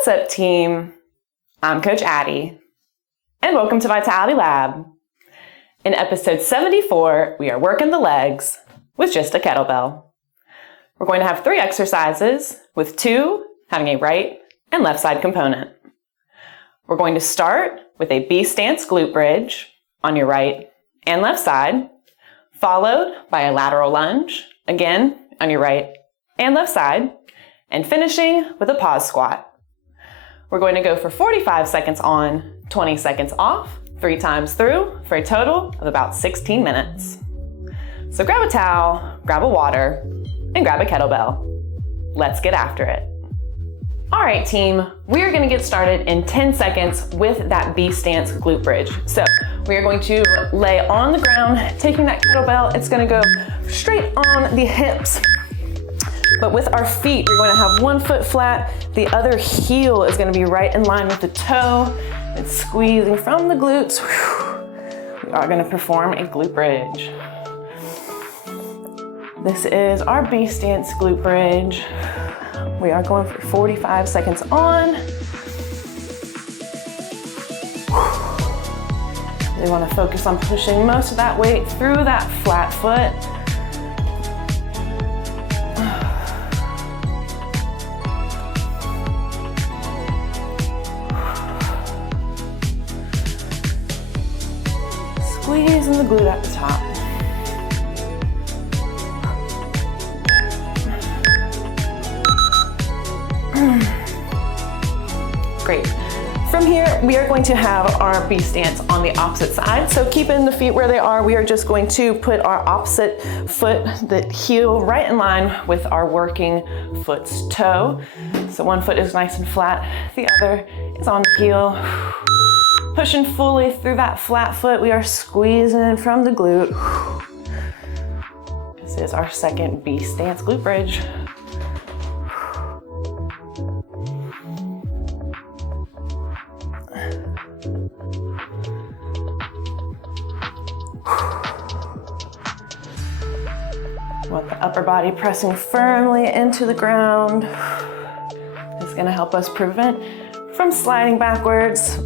What's up, team? I'm Coach Addie, and welcome to Vitality Lab. In episode 74, we are working the legs with just a kettlebell. We're going to have 3 exercises, with 2 having a right and left side component. We're going to start with a B stance glute bridge on your right and left side, followed by a lateral lunge, again on your right and left side, and finishing with a pause squat. We're going to go for 45 seconds on, 20 seconds off, 3 times through for a total of about 16 minutes. So grab a towel, grab a water, and grab a kettlebell. Let's get after it. All right, team, we are going to get started in 10 seconds with that B stance glute bridge. So we are going to lay on the ground, taking that kettlebell. It's going to go straight on the hips. But with our feet, we're going to have one foot flat. The other heel is going to be right in line with the toe. And squeezing from the glutes. We are going to perform a glute bridge. This is our B stance glute bridge. We are going for 45 seconds on. We want to focus on pushing most of that weight through that flat foot. Squeezing the glute at the top. Great. From here, we are going to have our B stance on the opposite side. So keeping the feet where they are, we are just going to put our opposite foot, the heel, right in line with our working foot's toe. So one foot is nice and flat, the other is on the heel. Pushing fully through that flat foot, we are squeezing from the glute. This is our second B stance glute bridge. Want the upper body pressing firmly into the ground. It's going to help us prevent from sliding backwards.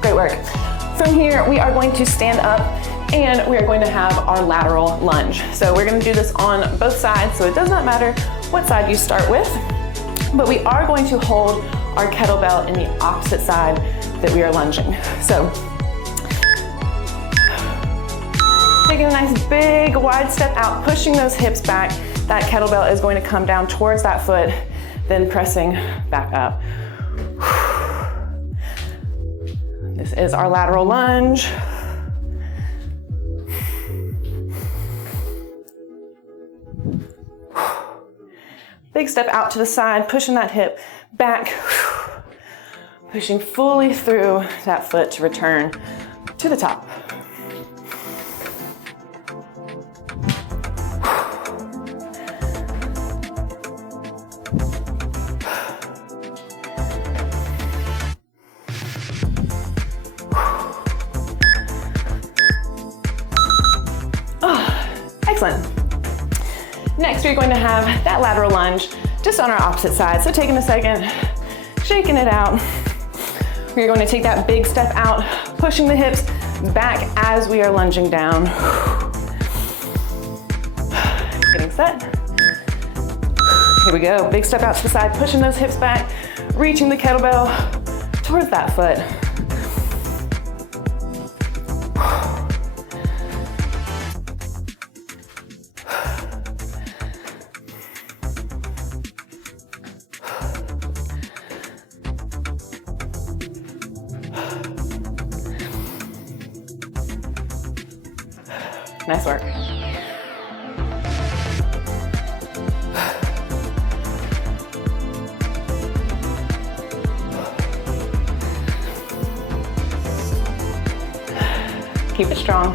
Great work. From here, we are going to stand up and we are going to have our lateral lunge. So we're going to do this on both sides, so it does not matter what side you start with, but we are going to hold our kettlebell in the opposite side that we are lunging. So taking a nice big wide step out, pushing those hips back. That kettlebell is going to come down towards that foot, then pressing back up. This is our lateral lunge. Big step out to the side, pushing that hip back, pushing fully through that foot to return to the top. Excellent. Next, we're going to have that lateral lunge just on our opposite side. So taking a second, shaking it out. We're going to take that big step out, pushing the hips back as we are lunging down. Getting set. Here we go. Big step out to the side, pushing those hips back, reaching the kettlebell towards that foot. Nice work. Keep it strong.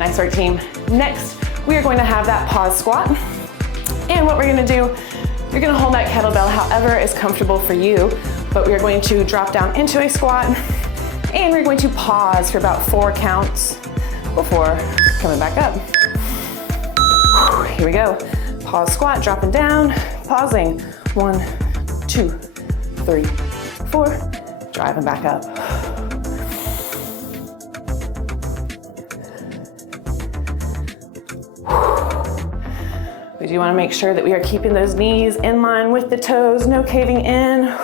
Nice work, team. Next, we are going to have that pause squat. And what we're gonna do, you're gonna hold that kettlebell however is comfortable for you, but we are going to drop down into a squat and we're going to pause for about 4 counts before coming back up. Here we go. Pause squat, dropping down, pausing. 1, 2, 3, 4, driving back up. We do want to make sure that we are keeping those knees in line with the toes, no caving in.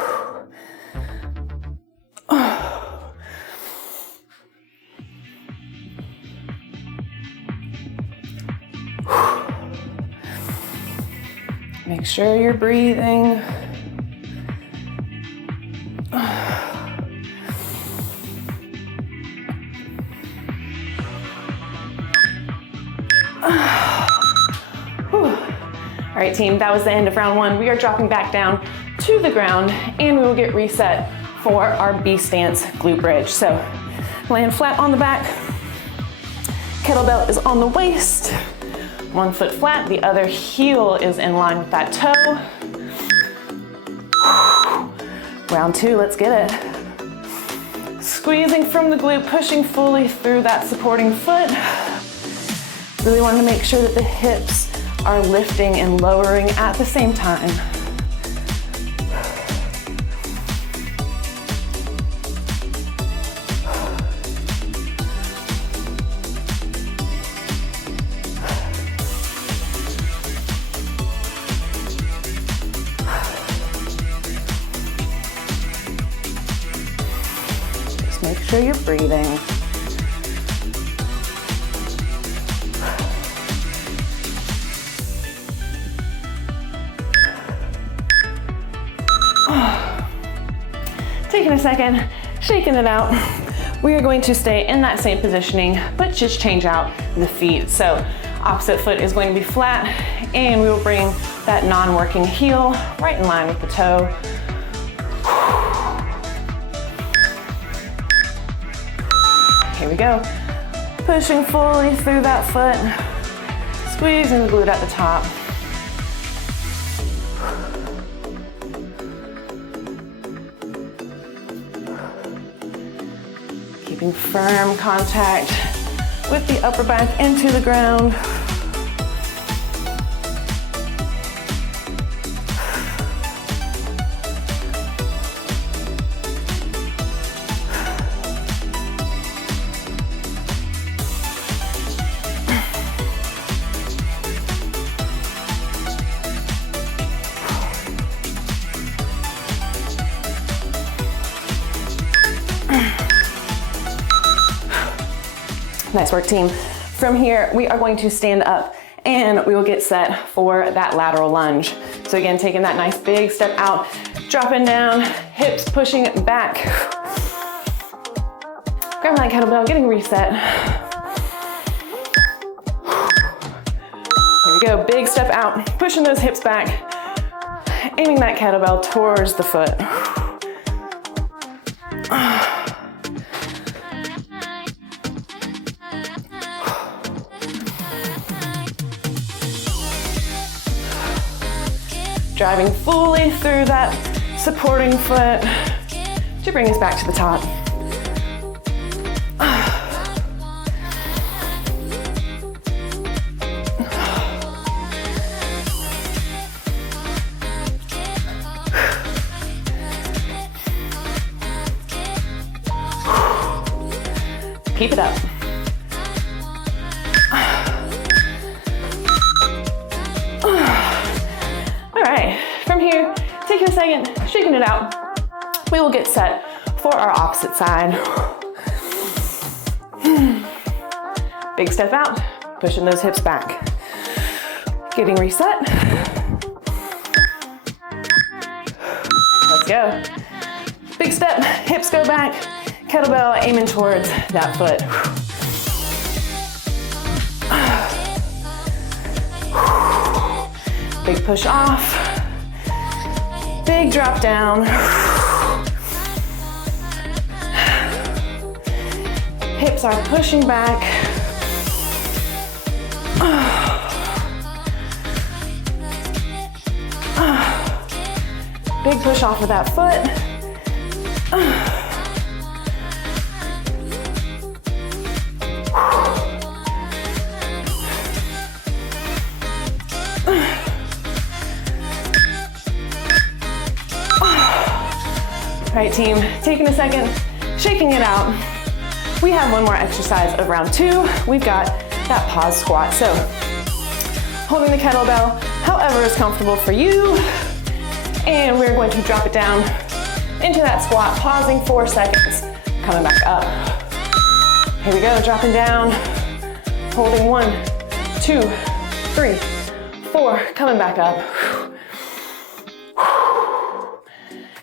Make sure you're breathing. All right, team, that was the end of round 1. We are dropping back down to the ground and we will get reset for our B stance glute bridge. So land flat on the back, kettlebell is on the waist, 1 foot flat, the other heel is in line with that toe. Round 2, let's get it. Squeezing from the glute, pushing fully through that supporting foot. Really want to make sure that the hips are lifting and lowering at the same time. Just make sure you're breathing. Taking a second, shaking it out. We are going to stay in that same positioning, but just change out the feet. So opposite foot is going to be flat and we will bring that non-working heel right in line with the toe. Here we go. Pushing fully through that foot, squeezing the glute at the top. Keeping firm contact with the upper back into the ground. Nice work, team. From here, we are going to stand up and we will get set for that lateral lunge. So again, taking that nice big step out, dropping down, hips pushing back. Grabbing that kettlebell, getting reset. Here we go, big step out, pushing those hips back, aiming that kettlebell towards the foot. Driving fully through that supporting foot to bring us back to the top. Keep it up. From here, taking a second, shaking it out, we will get set for our opposite side. Big step out, pushing those hips back. Getting reset. Let's go. Big step, hips go back, kettlebell aiming towards that foot. Big push off. Big drop down. Hips are pushing back. big push off of that foot. All right, team, taking a second, shaking it out. We have one more exercise of round 2. We've got that pause squat. So holding the kettlebell, however is comfortable for you. And we're going to drop it down into that squat, pausing 4 seconds, coming back up. Here we go, dropping down, holding 1, 2, 3, 4, coming back up.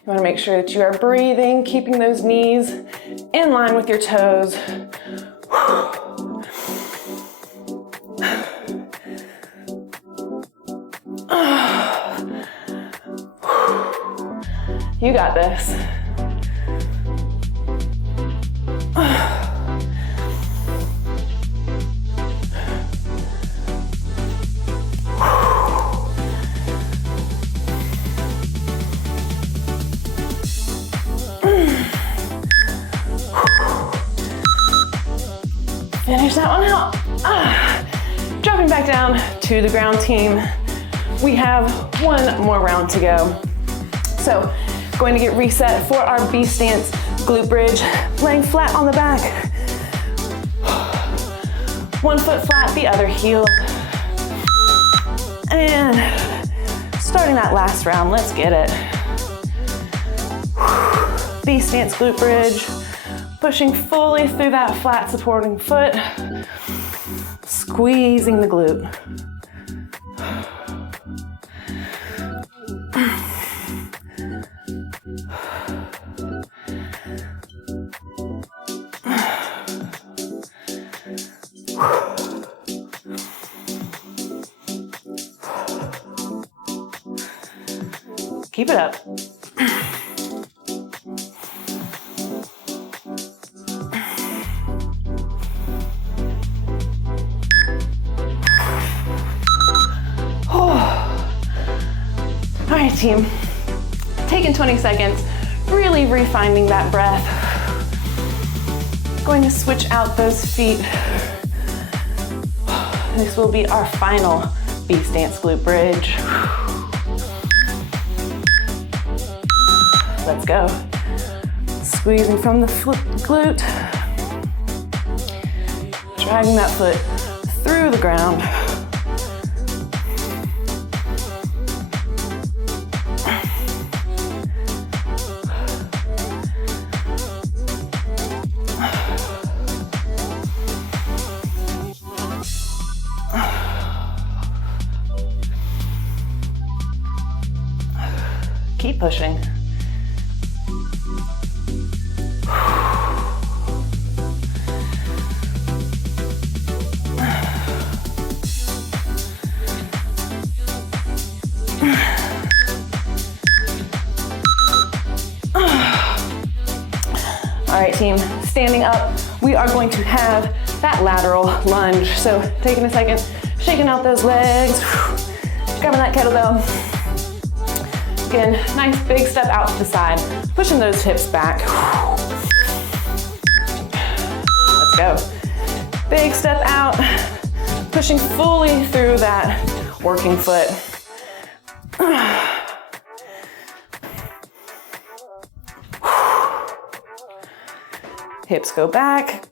You want to make sure that you are breathing, keeping those knees in line with your toes. You got this. Finish that one out. Dropping back down to the ground, team. We have one more round to go. So, going to get reset for our B stance glute bridge, laying flat on the back. One foot flat, the other heel. And starting that last round, let's get it. B stance glute bridge, pushing fully through that flat supporting foot, squeezing the glute. Keep it up. All right, team. Taking 20 seconds, really refinding that breath. Going to switch out those feet. This will be our final B stance glute bridge. Let's go. Squeezing from the glute. Dragging that foot through the ground. Keep pushing. All right, team, standing up, we are going to have that lateral lunge. So taking a second, shaking out those legs, grabbing that kettlebell. Again, nice big step out to the side, pushing those hips back. Let's go. Big step out, pushing fully through that working foot. Hips go back.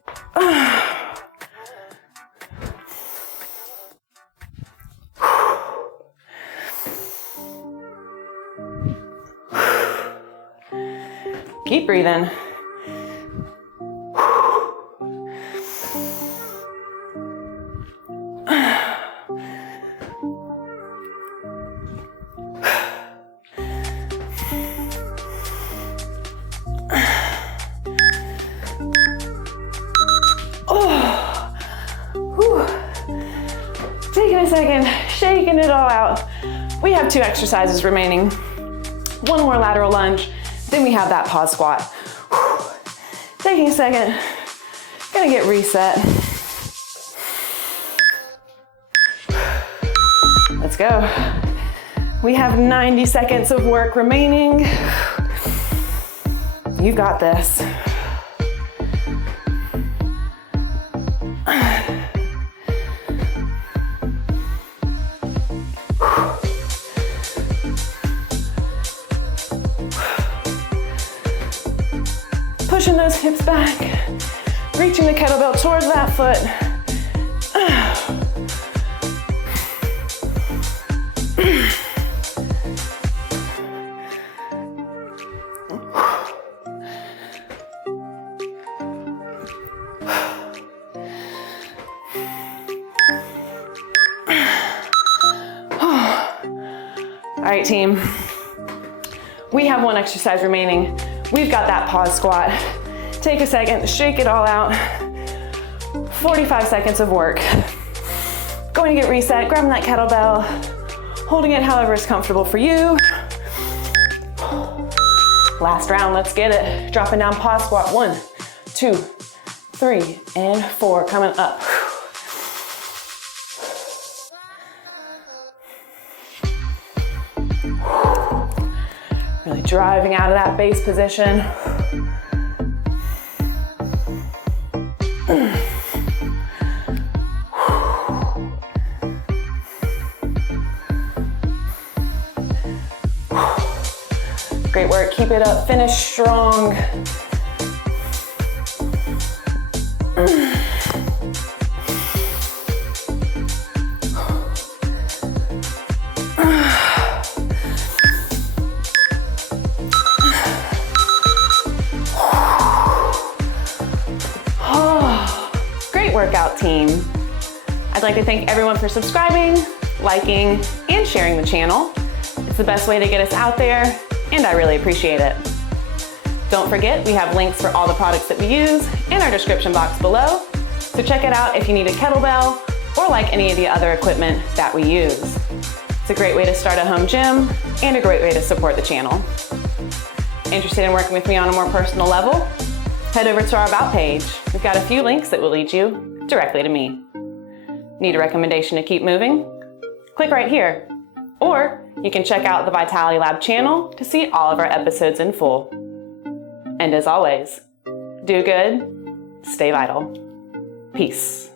Keep breathing. Taking a second, shaking it all out. We have 2 exercises remaining. One more lateral lunge, then we have that pause squat. Taking a second, gonna get reset. Let's go. We have 90 seconds of work remaining. You got this. Pushing those hips back, reaching the kettlebell towards that foot. All right, team. We have one exercise remaining. We've got that pause squat. Take a second, shake it all out. 45 seconds of work. Going to get reset, grabbing that kettlebell, holding it however is comfortable for you. Last round, let's get it. Dropping down pause squat. 1, 2, 3, and 4. Coming up. Really driving out of that base position. Great work, keep it up, finish strong. Great workout, team. I'd like to thank everyone for subscribing, liking, and sharing the channel. It's the best way to get us out there, and I really appreciate it. Don't forget, we have links for all the products that we use in our description box below, so check it out if you need a kettlebell or like any of the other equipment that we use. It's a great way to start a home gym and a great way to support the channel. Interested in working with me on a more personal level? Head over to our About page. We've got a few links that will lead you directly to me. Need a recommendation to keep moving? Click right here. Or you can check out the Vitality Lab channel to see all of our episodes in full. And as always, do good, stay vital. Peace.